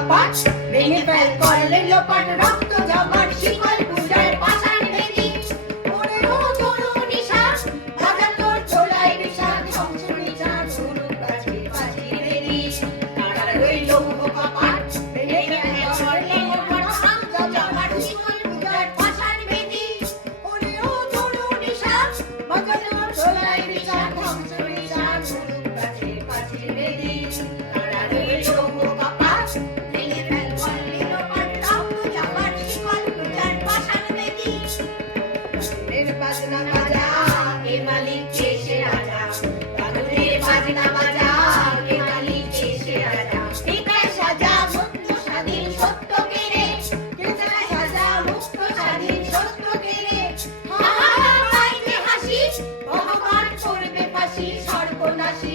কপাট ভেঙে ফেল করলে লোপাট রক্ত জমাট শিকল বাজনা বাজা হে মালিক কে সে রাজা। কানুনের বাজনা বাজা হে মালিক কে সে রাজা। বেকার সাজা মুক্ত স্বাধীন, সত্য কে রে বেকার সাজা, মুক্ত, স্বাধীন, সত্য কে রে হাহাহা পাইতে হাসি, ভগবান করবে ফাঁসি সর্বনাশী